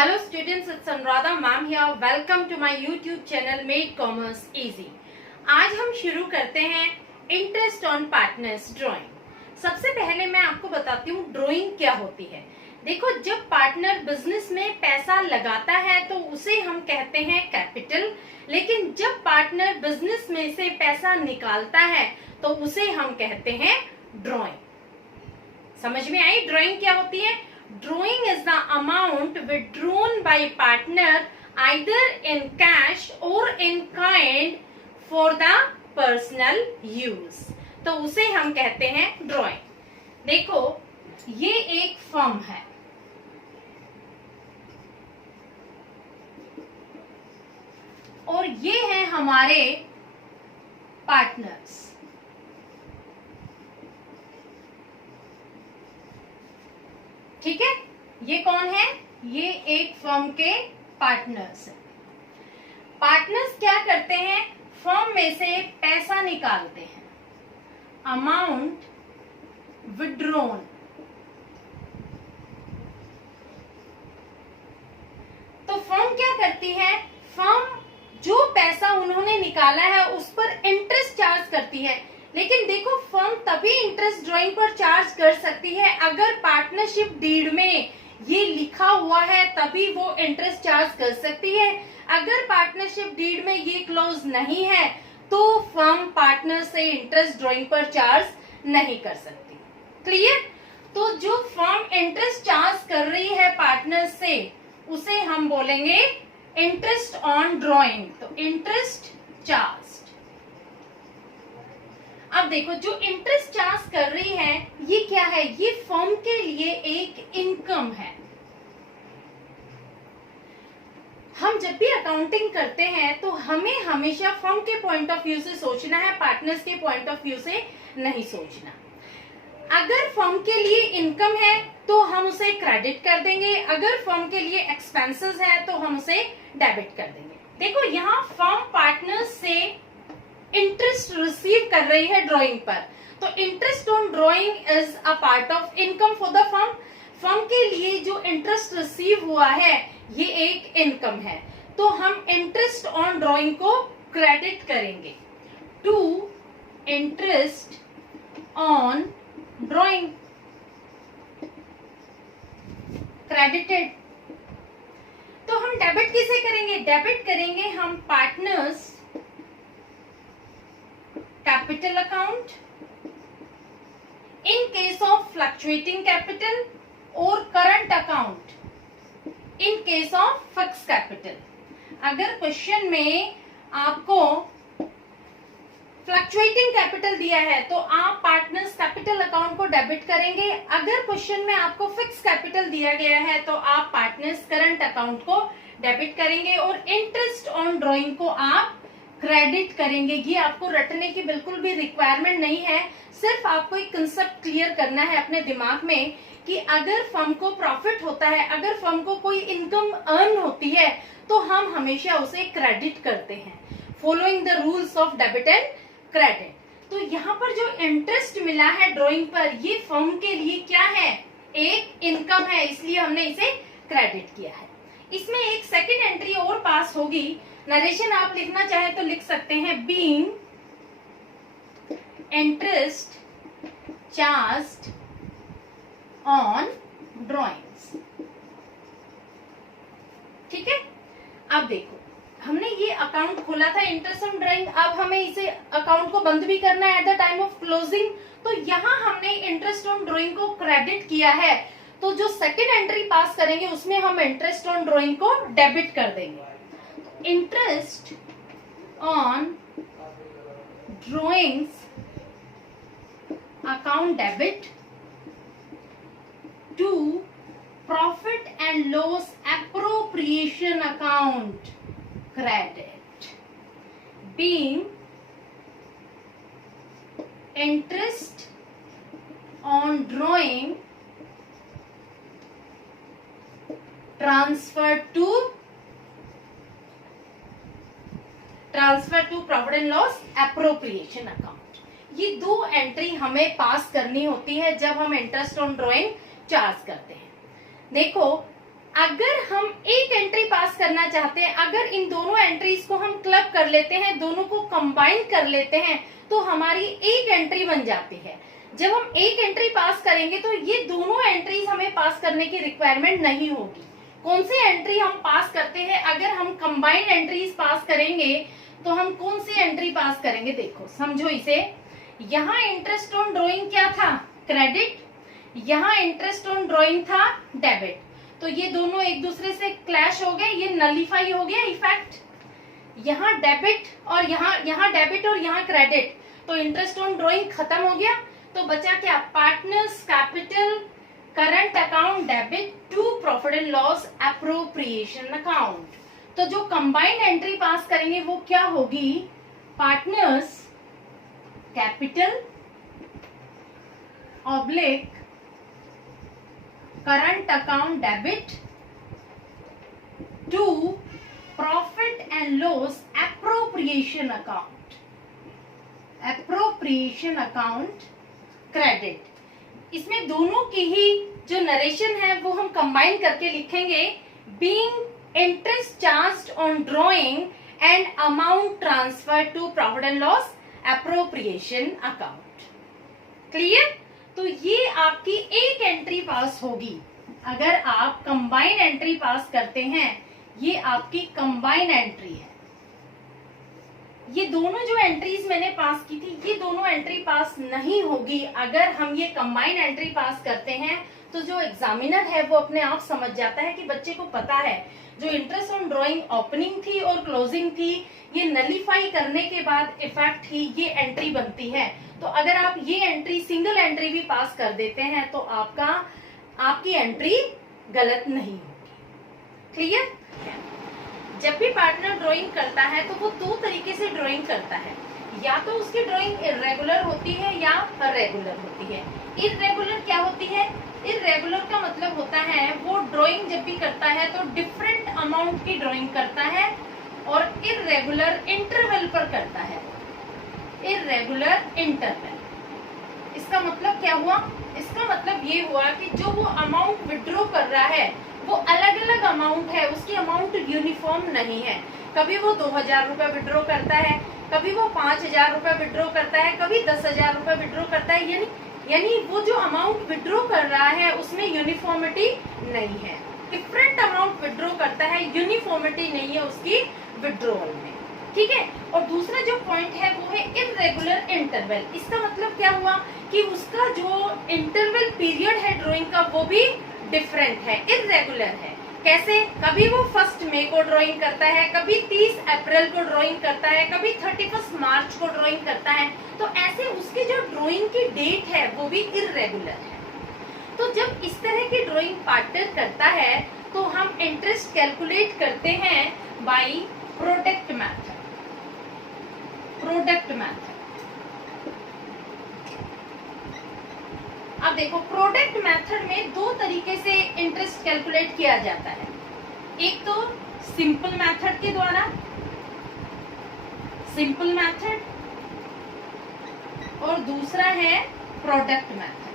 Hello students, it's Anuradha ma'am here. Welcome to my YouTube channel Made Commerce Easy. आज हम शुरू करते हैं इंटरेस्ट ऑन पार्टनर्स ड्राइंग। सबसे पहले मैं आपको बताती हूँ ड्राइंग क्या होती है। देखो, जब पार्टनर बिजनेस में पैसा लगाता है तो उसे हम कहते हैं कैपिटल, लेकिन जब पार्टनर बिजनेस में से पैसा निकालता है तो उसे हम कहते हैं ड्राइंग। समझ में आई ड्राइंग क्या होती है? Drawing is the amount withdrawn by partner either in cash or in kind for the personal use. तो उसे हम कहते हैं ड्राइंग। देखो, ये एक फर्म है, और ये है हमारे पार्टनर्स। ठीक है, ये कौन है? ये एक फर्म के पार्टनर्स हैं। पार्टनर्स क्या करते हैं? फर्म में से पैसा निकालते हैं। अमाउंट विड्रॉन, तो फर्म क्या करती है? फर्म जो पैसा उन्होंने निकाला है उस पर इंटरेस्ट चार्ज करती है। लेकिन देखो, फर्म तभी इंटरेस्ट ड्राइंग पर चार्ज कर सकती है अगर पार्टनरशिप डीड में ये लिखा हुआ है, तभी वो इंटरेस्ट चार्ज कर सकती है। अगर पार्टनरशिप डीड में ये क्लॉज नहीं है तो फर्म पार्टनर से इंटरेस्ट ड्राइंग पर चार्ज नहीं कर सकती। क्लियर? तो जो फर्म इंटरेस्ट चार्ज कर रही है पार्टनर से, उसे हम बोलेंगे इंटरेस्ट ऑन ड्राइंग। तो इंटरेस्ट चार्ज। अब देखो, जो इंटरेस्ट चार्ज कर रही है ये क्या है? ये फर्म के लिए एक इनकम है। हम जब भी अकाउंटिंग करते हैं तो हमें हमेशा फर्म के पॉइंट ऑफ व्यू से सोचना है, पार्टनर्स के पॉइंट ऑफ व्यू से नहीं सोचना। अगर फर्म के लिए इनकम है तो हम उसे क्रेडिट कर देंगे, अगर फर्म के लिए एक्सपेंसेस है तो हम उसे डेबिट कर देंगे। देखो, यहाँ फर्म पार्टनर्स से इंटरेस्ट रिसीव कर रही है ड्राइंग पर, तो interest on drawing is a part of income for the firm. Firm के लिए जो इंटरेस्ट रिसीव हुआ है ये एक इनकम है, तो हम इंटरेस्ट ऑन ड्राइंग को क्रेडिट करेंगे to interest on drawing, credited. तो हम डेबिट किसे करेंगे? डेबिट करेंगे हम partners capital account in case of fluctuating capital or current account in case of fixed capital। अगर क्वेश्चन में आपको फ्लक्चुएटिंग कैपिटल दिया है तो आप पार्टनर्स कैपिटल अकाउंट को डेबिट करेंगे। अगर क्वेश्चन में आपको फिक्स कैपिटल दिया गया है तो आप पार्टनर्स करंट अकाउंट को डेबिट करेंगे, और इंटरेस्ट ऑन ड्राइंग को आप क्रेडिट करेंगे। ये आपको रटने की बिल्कुल भी रिक्वायरमेंट नहीं है, सिर्फ आपको एक कंसेप्ट क्लियर करना है अपने दिमाग में कि अगर फर्म को प्रॉफिट होता है, अगर फर्म को कोई इनकम अर्न होती है तो हम हमेशा उसे क्रेडिट करते हैं, following the rules of debit and credit. तो यहाँ पर जो इंटरेस्ट मिला है ड्राइंग पर, ये फर्म के लिए क्या है? एक इनकम है, इसलिए हमने इसे क्रेडिट किया है। इसमें एक सेकेंड एंट्री और पास होगी। नरेशन आप लिखना चाहे तो लिख सकते हैं, being interest charged on drawings. ठीक है, अब देखो, हमने ये अकाउंट खोला था इंटरेस्ट ऑन ड्राइंग, अब हमें इसे अकाउंट को बंद भी करना है at the time of closing. तो यहाँ हमने इंटरेस्ट ऑन ड्राइंग को क्रेडिट किया है, तो जो सेकेंड एंट्री पास करेंगे उसमें हम इंटरेस्ट ऑन ड्राइंग को डेबिट कर देंगे। Interest on drawings account debit to profit and loss appropriation account credit, being interest on drawing transfer to profit and loss appropriation account. ये दो एंट्री हमें पास करनी होती है जब हम इंटरेस्ट ऑन ड्राइंग चार्ज करते हैं। देखो, अगर हम एक एंट्री पास करना चाहते हैं, अगर इन दोनों एंट्रीज को हम क्लब कर लेते हैं, दोनों को कंबाइन कर लेते हैं, तो हमारी एक एंट्री बन जाती है। जब हम एक एंट्री पास करेंगे तो ये दोनों एंट्रीज हमें पास करने की रिक्वायरमेंट नहीं होगी। कौन सी एंट्री हम पास करते हैं? अगर हम कंबाइंड एंट्रीज पास करेंगे तो हम कौन सी एंट्री पास करेंगे? देखो समझो इसे, यहाँ इंटरेस्ट ऑन ड्रॉइंग क्या था? क्रेडिट। यहाँ इंटरेस्ट ऑन ड्रॉइंग था डेबिट। तो ये दोनों एक दूसरे से क्लैश हो गए, ये नलीफाई हो गया इफेक्ट। यहाँ डेबिट और यहाँ डेबिट और यहाँ क्रेडिट, तो इंटरेस्ट ऑन ड्रॉइंग खत्म हो गया। तो बचा क्या? Partners capital current account debit to profit and loss appropriation account. तो जो कंबाइंड एंट्री पास करेंगे वो क्या होगी? Partners capital oblique current account debit to profit and loss appropriation account, appropriation account credit. इसमें दोनों की ही जो नरेशन है वो हम कंबाइन करके लिखेंगे। Being interest charged on drawing and amount transfer to profit and loss appropriation account. Clear? तो ये आपकी एक एंट्री पास होगी। अगर आप कंबाइन एंट्री पास करते हैं, ये आपकी कंबाइन एंट्री है। ये दोनों जो एंट्रीज मैंने पास की थी, ये दोनों एंट्री पास नहीं होगी। अगर हम ये कंबाइन एंट्री पास करते हैं तो जो एग्जामिनर है वो अपने आप समझ जाता है कि बच्चे को पता है जो इंटरेस्ट ऑन ड्रॉइंग ओपनिंग थी और क्लोजिंग थी, ये नलीफाई करने के बाद इफेक्ट ही ये एंट्री बनती है। तो अगर आप ये एंट्री, सिंगल एंट्री भी पास कर देते हैं तो आपकी एंट्री गलत नहीं होगी। क्लियर? जब भी पार्टनर ड्राइंग करता है तो वो दो तरीके से ड्राइंग करता है, या तो उसकी ड्राइंग इर्रेगुलर होती है या रेगुलर होती है। इर्रेगुलर क्या होती है? इर्रेगुलर का मतलब होता है वो ड्राइंग जब भी करता है तो डिफरेंट अमाउंट की ड्राइंग करता है, और इर्रेगुलर इंटरवल पर करता है। इर्रेगुलर इंटरवल, इसका मतलब क्या हुआ? इसका मतलब ये हुआ कि जो वो अमाउंट विड्रॉ कर रहा है वो अलग अलग अमाउंट है, उसकी अमाउंट यूनिफॉर्म नहीं है। कभी वो 2000 रुपए विड्रॉ करता है, कभी वो 5000 रुपए विड्रॉ करता है, कभी 10,000 रुपए विड्रॉ करता है। यानी वो जो अमाउंट विड्रॉ कर रहा है उसमें यूनिफॉर्मिटी नहीं है। डिफरेंट अमाउंट विड्रॉ करता है, यूनिफॉर्मिटी नहीं है उसकी विड्रॉल में। ठीक है? और दूसरा जो पॉइंट है वो है इर्रेगुलर इंटरवल। इसका मतलब क्या हुआ कि उसका जो इंटरवल पीरियड है ड्राइंग का वो भी डिफरेंट है, इर्रेगुलर है। कैसे? कभी वो 1 मई को ड्राइंग करता है, कभी 30 अप्रैल को ड्राइंग करता है, कभी 31 मार्च को ड्राइंग करता है। तो ऐसे उसकी जो ड्राइंग की डेट है वो भी इर्रेगुलर है। तो जब इस तरह की ड्राइंग पार्टनर करता है तो हम इंटरेस्ट कैलकुलेट करते हैं by product method. Product method, अब देखो प्रोडक्ट मेथड में दो तरीके से इंटरेस्ट कैलकुलेट किया जाता है। एक तो सिंपल मेथड के द्वारा, सिंपल मेथड, और दूसरा है प्रोडक्ट मेथड।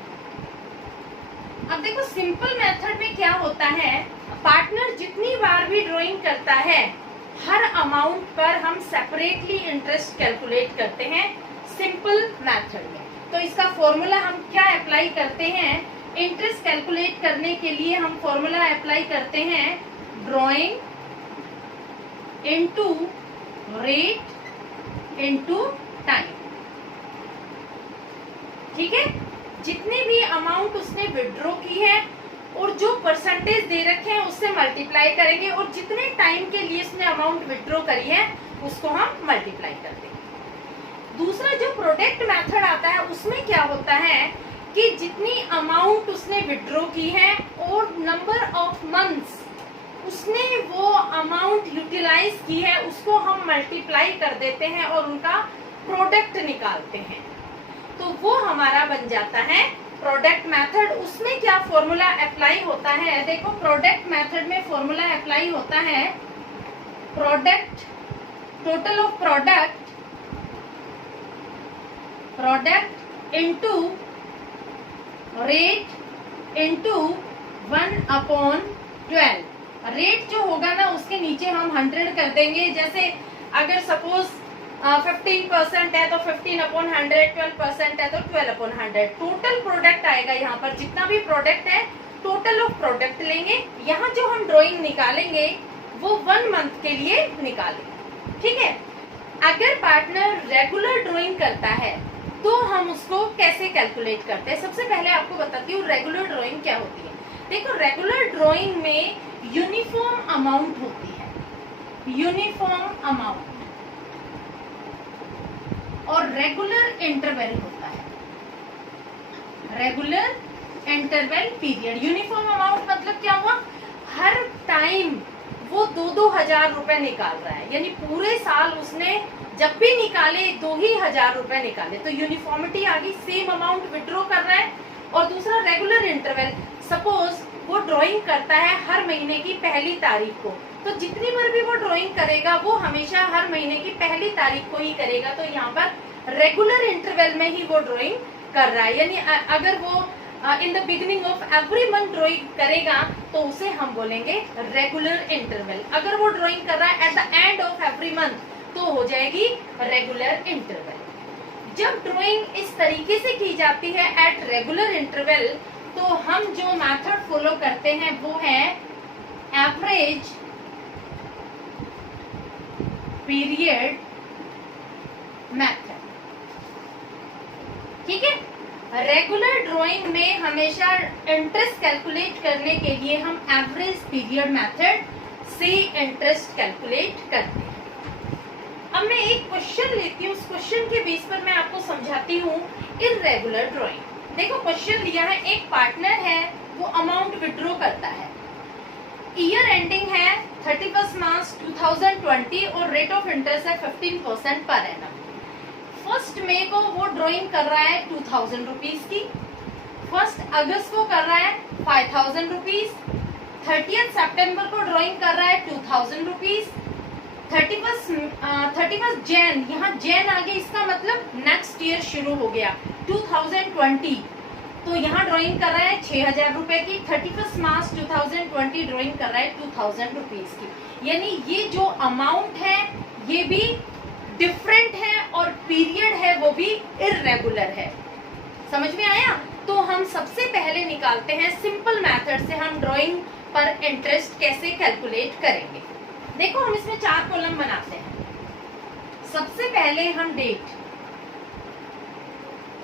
अब देखो सिंपल मेथड में क्या होता है, पार्टनर जितनी बार भी ड्राइंग करता है हर अमाउंट पर हम सेपरेटली इंटरेस्ट कैलकुलेट करते हैं सिंपल मेथड में। तो इसका फॉर्मूला हम क्या अप्लाई करते हैं? इंटरेस्ट कैलकुलेट करने के लिए हम फॉर्मूला अप्लाई करते हैं drawing into rate into time. ठीक है? जितनी भी अमाउंट उसने विड्रॉ की है और जो परसेंटेज दे रखे हैं उससे मल्टीप्लाई करेंगे, और जितने टाइम के लिए उसने अमाउंट विड्रॉ करी है उसको हम मल्टीप्लाई करते हैं। दूसरा जो प्रोडक्ट मेथड आता है उसमें क्या होता है कि जितनी अमाउंट उसने विड्रॉ की है और नंबर ऑफ मंथ्स उसने वो अमाउंट यूटिलाइज की है उसको हम मल्टीप्लाई कर देते हैं और उनका प्रोडक्ट निकालते हैं। तो वो हमारा बन जाता है प्रोडक्ट मेथड। उसमें क्या फॉर्मूला अप्लाई होता है? देखो प्रोडक्ट मेथड में फॉर्मूला अप्लाई होता है product, total of product into rate into 1/12। Rate जो होगा ना उसके नीचे हम 100 कर देंगे। जैसे अगर सपोज 15% है तो 15/100, 12% है तो 12/100। टोटल प्रोडक्ट आएगा यहाँ पर, जितना भी प्रोडक्ट है टोटल ऑफ प्रोडक्ट लेंगे। यहाँ जो हम ड्राइंग निकालेंगे वो 1 मंथ के लिए निकालेंगे, ठीक है। अगर पार्टनर रेगुलर ड्राइंग करता है तो हम उसको कैसे कैलकुलेट करते हैं। सबसे पहले आपको बताती हूँ रेगुलर ड्राइंग क्या होती है। देखो, रेगुलर ड्राइंग में यूनिफॉर्म अमाउंट होती है, यूनिफॉर्म अमाउंट, और रेगुलर इंटरवल होता है, regular interval period. Uniform amount मतलब क्या हुआ, हर टाइम वो 2-2 हजार रुपए निकाल रहा है, यानी पूरे साल उसने जब भी निकाले 2,000 रुपए निकाले, तो यूनिफॉर्मिटी आ गई, सेम अमाउंट विड्रॉ कर रहा है। और दूसरा रेगुलर इंटरवल, सपोज वो ड्राइंग करता है हर महीने की पहली तारीख को, तो जितनी बार भी वो ड्राइंग करेगा वो हमेशा हर महीने की पहली तारीख को ही करेगा, तो यहाँ पर रेगुलर इंटरवल में ही वो ड्राइंग कर रहा है। यानी अगर वो in the beginning of every month drawing करेगा तो उसे हम बोलेंगे रेगुलर इंटरवल। अगर वो ड्राइंग कर रहा है at the end of every month तो हो जाएगी रेगुलर इंटरवल। जब ड्राइंग इस तरीके से की जाती है एट रेगुलर इंटरवल, तो हम जो मेथड फॉलो करते हैं वो है एवरेज पीरियड मेथड, ठीक है। रेगुलर ड्राइंग में हमेशा इंटरेस्ट कैलकुलेट करने के लिए हम एवरेज पीरियड मेथड से इंटरेस्ट कैलकुलेट करते हैं। अब मैं एक क्वेश्चन लेती हूँ, उस क्वेश्चन के बेस पर मैं आपको समझाती हूँ इर्रेगुलर ड्राइंग। देखो, क्वेश्चन लिया है, एक पार्टनर है वो अमाउंट विड्रॉ करता है, ईयर एंडिंग है 31 मार्च 2020 और रेट ऑफ इंटरेस्ट है 15% पर एनम। 1 मई को वो ड्राइंग कर रहा है 2000 रुपीज की, 1 अगस्त को कर रहा है 5000 रुपीज, 30 सितंबर को ड्राइंग कर रहा है 2000 रुपीज, 31 जैन, यहाँ जैन आ गया, इसका मतलब नेक्स्ट ईयर शुरू हो गया 2020, तो यहाँ ड्राइंग कर रहा है 6000 रुपए की। 31 मार्च 2020 ड्राइंग कर रहा है 2000 रुपीज की। यानी ये जो अमाउंट है ये भी डिफरेंट है और पीरियड है वो भी इर्रेगुलर है। समझ में आया? तो हम सबसे पहले निकालते हैं सिंपल मेथड से हम ड्राइंग पर इंटरेस्ट कैसे कैलकुलेट करेंगे। देखो, हम इसमें 4 कॉलम बनाते हैं। सबसे पहले हम डेट,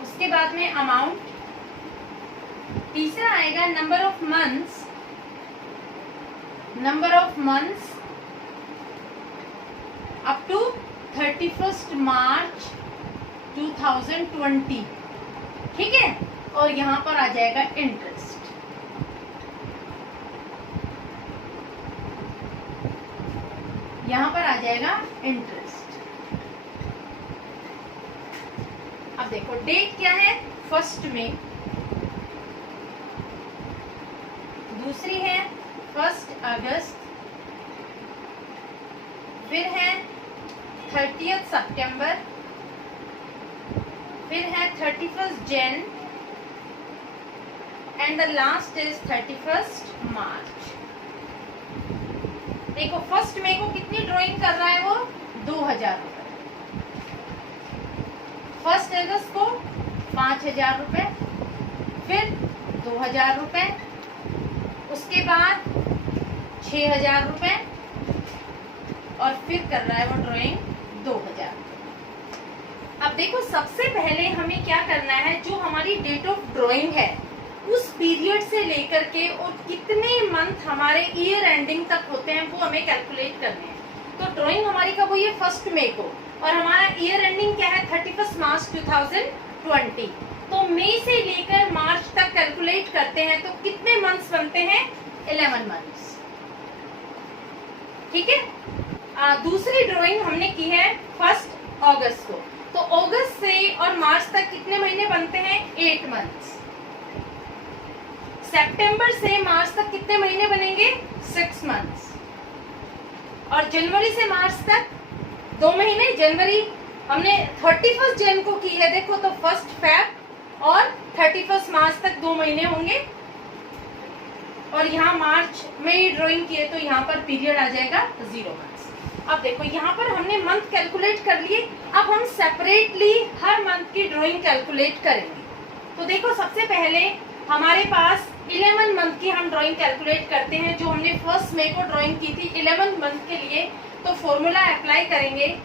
उसके बाद में अमाउंट, तीसरा आएगा number of months, up to 31 March 2020, ठीक है। और यहाँ पर आ जाएगा इंटरेस्ट। यहाँ पर आ जाएगा इंटरेस्ट। अब देखो, डेट क्या है, 1 मई, दूसरी है 1 अगस्त, फिर है 30 सितंबर, फिर है 31 Jain and the last is 31 मार्च। देखो, 1 मई को कितनी ड्राइंग कर रहा है वो, 2000 रुपए, 1 अगस्त को 5000 रुपए, फिर 2000 रुपए, उसके बाद 6000 रुपए, और फिर कर रहा है वो ड्राइंग 2000। अब देखो, सबसे पहले हमें क्या करना है, जो हमारी डेट ऑफ ड्राइंग है उस पीरियड से लेकर के और कितने मंथ हमारे ईयर एंडिंग तक होते हैं वो हमें कैलकुलेट करने हैं। तो ड्राइंग हमारी कब हुई है, 1 मई को, और हमारा ईयर एंडिंग क्या है, 31 मार्च 2020। तो मई से लेकर मार्च तक कैलकुलेट करते हैं तो कितने मंथ्स बनते हैं, 11 मंथ्स, ठीक है। दूसरी ड्राइंग हमने की है 1 अगस्त को, तो अगस्त से और मार्च तक कितने महीने बनते हैं, 8 मंथ्स। सितंबर से मार्च तक कितने महीने बनेंगे, 6 मंथ्स। और जनवरी से मार्च तक 2 महीने, जनवरी हमने 31 जन को की है, देखो, तो 1 फेब और 31 मार्च तक 2 महीने होंगे। और यहाँ मार्च में ड्राइंग किए तो यहाँ पर पीरियड आ जाएगा 0 मार्क्स। अब देखो यहाँ पर हमने मंथ कैलकुलेट कर लिए, अब हम सेपरेटली हर मंथ की ड्राइंग कैलकुलेट करेंगे। तो देखो सबसे पहले हमारे पास 11 मंथ की हम ड्राइंग कैलकुलेट करते हैं, जो हमने 1 मई को ड्राइंग की थी 11 मंथ के लिए। तो फॉर्मूला अप्लाई करेंगे,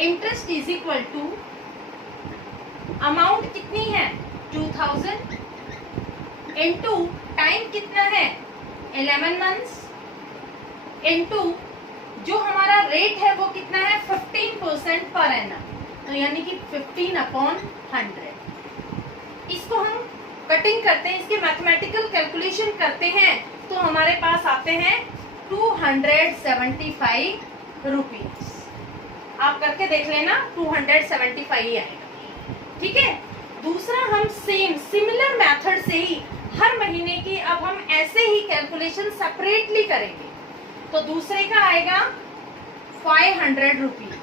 interest is equal to amount कितनी है 2000 इनटू टाइम कितना है 11 मंथ्स इनटू जो हमारा रेट है वो कितना है 15% पर एनम, तो यानी कि 15/100। इसको हम कटिंग करते हैं, इसके मैथमेटिकल कैलकुलेशन करते हैं तो हमारे पास आते हैं 275 रुपीज। आप करके देख लेना 275 ही आएगा, ठीक है। दूसरा हम सिमिलर मेथड से ही हर महीने की अब हम ऐसे ही कैलकुलेशन सेपरेटली करेंगे। तो दूसरे का आएगा 500 रुपीज,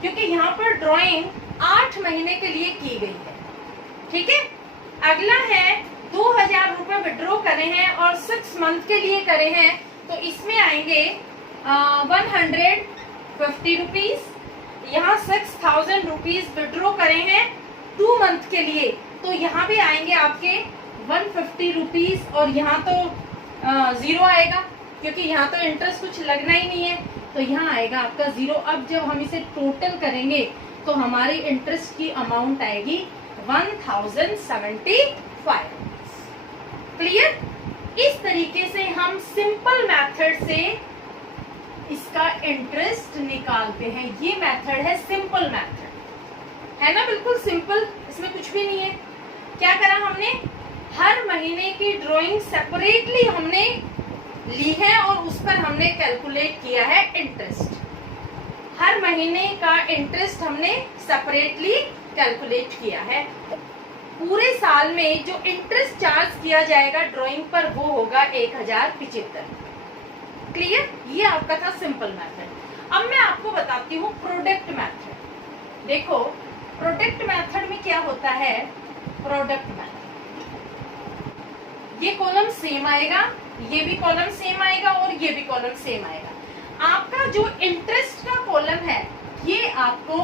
क्योंकि यहाँ पर ड्राइंग 8 महीने के लिए की गई है, ठीक है। अगला है 2000 रुपए विड्रॉ करे हैं और 6 मंथ के लिए करे हैं, तो इसमें आएंगे 150 रुपीज। यहाँ 6000 रुपीज विड्रॉ करे हैं 2 मंथ के लिए, तो यहाँ भी आएंगे आपके 150 रुपीज, और यहाँ तो 0 आएगा क्योंकि यहाँ तो इंटरेस्ट कुछ लगना ही नहीं है, तो यहाँ आएगा आपका 0। अब जब हम इसे टोटल करेंगे तो हमारी इंटरेस्ट की अमाउंट आएगी 1075। क्लियर? इस तरीके से हम सिंपल मेथड से इसका इंटरेस्ट निकालते हैं। ये मेथड है सिंपल मेथड, है ना, बिल्कुल सिंपल, इसमें कुछ भी नहीं है। क्या करा हमने, हर महीने की ड्राइंग सेपरेटली हमने ली है और उस पर हमने कैलकुलेट किया है इंटरेस्ट। हर महीने का इंटरेस्ट हमने सेपरेटली कैलकुलेट किया है। पूरे साल में जो इंटरेस्ट चार्ज किया जाएगा ड्राइंग पर वो होगा 1075। क्लियर? ये आपका था सिंपल मेथड। अब मैं आपको बताती हूँ प्रोडक्ट मेथड। देखो प्रोडक्ट मेथड में क्या होता है, प्रोडक्ट मेथड ये कॉलम सेम आएगा, ये भी कॉलम सेम आएगा और ये भी कॉलम सेम आएगा। आपका जो इंटरेस्ट का कॉलम है ये आपको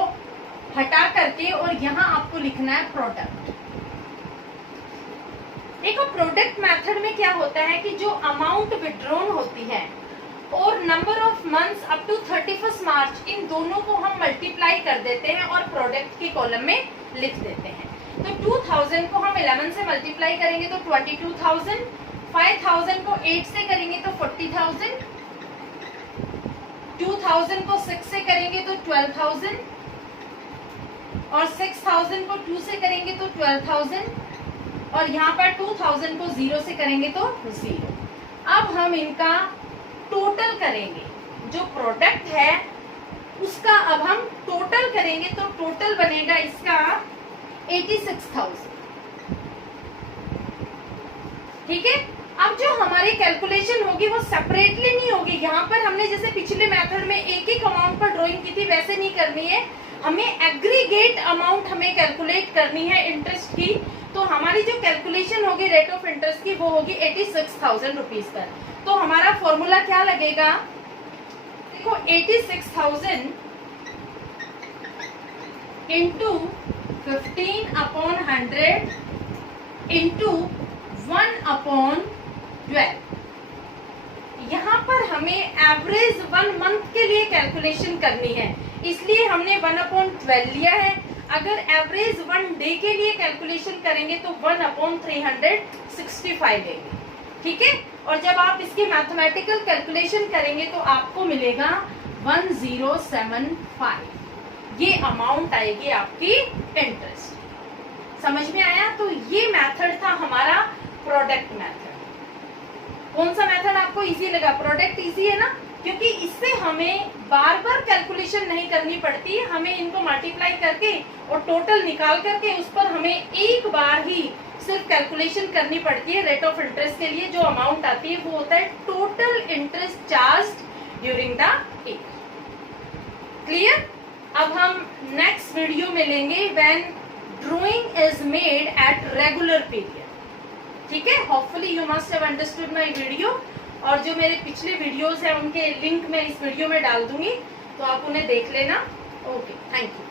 हटा करके और यहाँ आपको लिखना है प्रोडक्ट। देखो प्रोडक्ट मेथड में क्या होता है कि जो अमाउंट विड्रॉन होती है और number of months up to 31 March, इन दोनों को हम मल्टीप्लाई कर देते हैं और प्रोडक्ट के कॉलम में लिख देते हैं। तो 2000 को हम 11 से मल्टीप्लाई करेंगे तो 22,000, 5000 को 8 से करेंगे तो 40,000, 2000 को 6 से करेंगे तो 12,000 और 6000 को 2 से करेंगे तो 12,000 और यहाँ पर 2000 को 0 से करेंगे तो 0। अब हम इनका टोटल करेंगे, जो प्रोडक्ट है उसका अब हम टोटल करेंगे तो टोटल बनेगा इसका 86,000। ठीक है। अब जो हमारी कैलकुलेशन होगी वो सेपरेटली नहीं होगी। यहाँ पर हमने जैसे पिछले मेथड में एक एक अमाउंट पर ड्राइंग की थी वैसे नहीं करनी है, हमें एग्रीगेट अमाउंट हमें कैलकुलेट करनी है इंटरेस्ट की। तो हमारी जो कैलकुलेशन होगी रेट ऑफ इंटरेस्ट की वो होगी 86,000 रुपीज पर। तो हमारा फॉर्मूला क्या लगेगा, देखो 86,000 इंटू 15/100 इंटू 1/12। यहाँ पर हमें एवरेज 1 मंथ के लिए कैलकुलेशन करनी है, इसलिए हमने 1/12 लिया है। अगर एवरेज 1 डे के लिए कैलकुलेशन करेंगे तो 1/365 लेंगे। ठीक है। और जब आप इसकी मैथमेटिकल कैलकुलेशन करेंगे तो आपको मिलेगा 1075। ये अमाउंट आएगी आपकी इंटरेस्ट। समझ में आया? तो ये मेथड था हमारा प्रोडक्ट मेथड। कौन सा मेथड आपको इजी लगा? प्रोडक्ट इजी है ना, क्योंकि इससे हमें बार बार कैलकुलेशन नहीं करनी पड़ती, हमें इनको मल्टीप्लाई करके और टोटल निकाल करके उस पर हमें एक बार ही सिर्फ कैलकुलेशन करनी पड़ती है। रेट ऑफ इंटरेस्ट के लिए जो अमाउंट आती है वो होता है total interest charged during the year. Clear? अब हम नेक्स्ट वीडियो में लेंगे when drawing is made at regular period. ठीक है, hopefully you must have understood my video. और जो मेरे पिछले वीडियोस हैं उनके लिंक मैं इस वीडियो में डाल दूंगी, तो आप उन्हें देख लेना। Okay, thank you.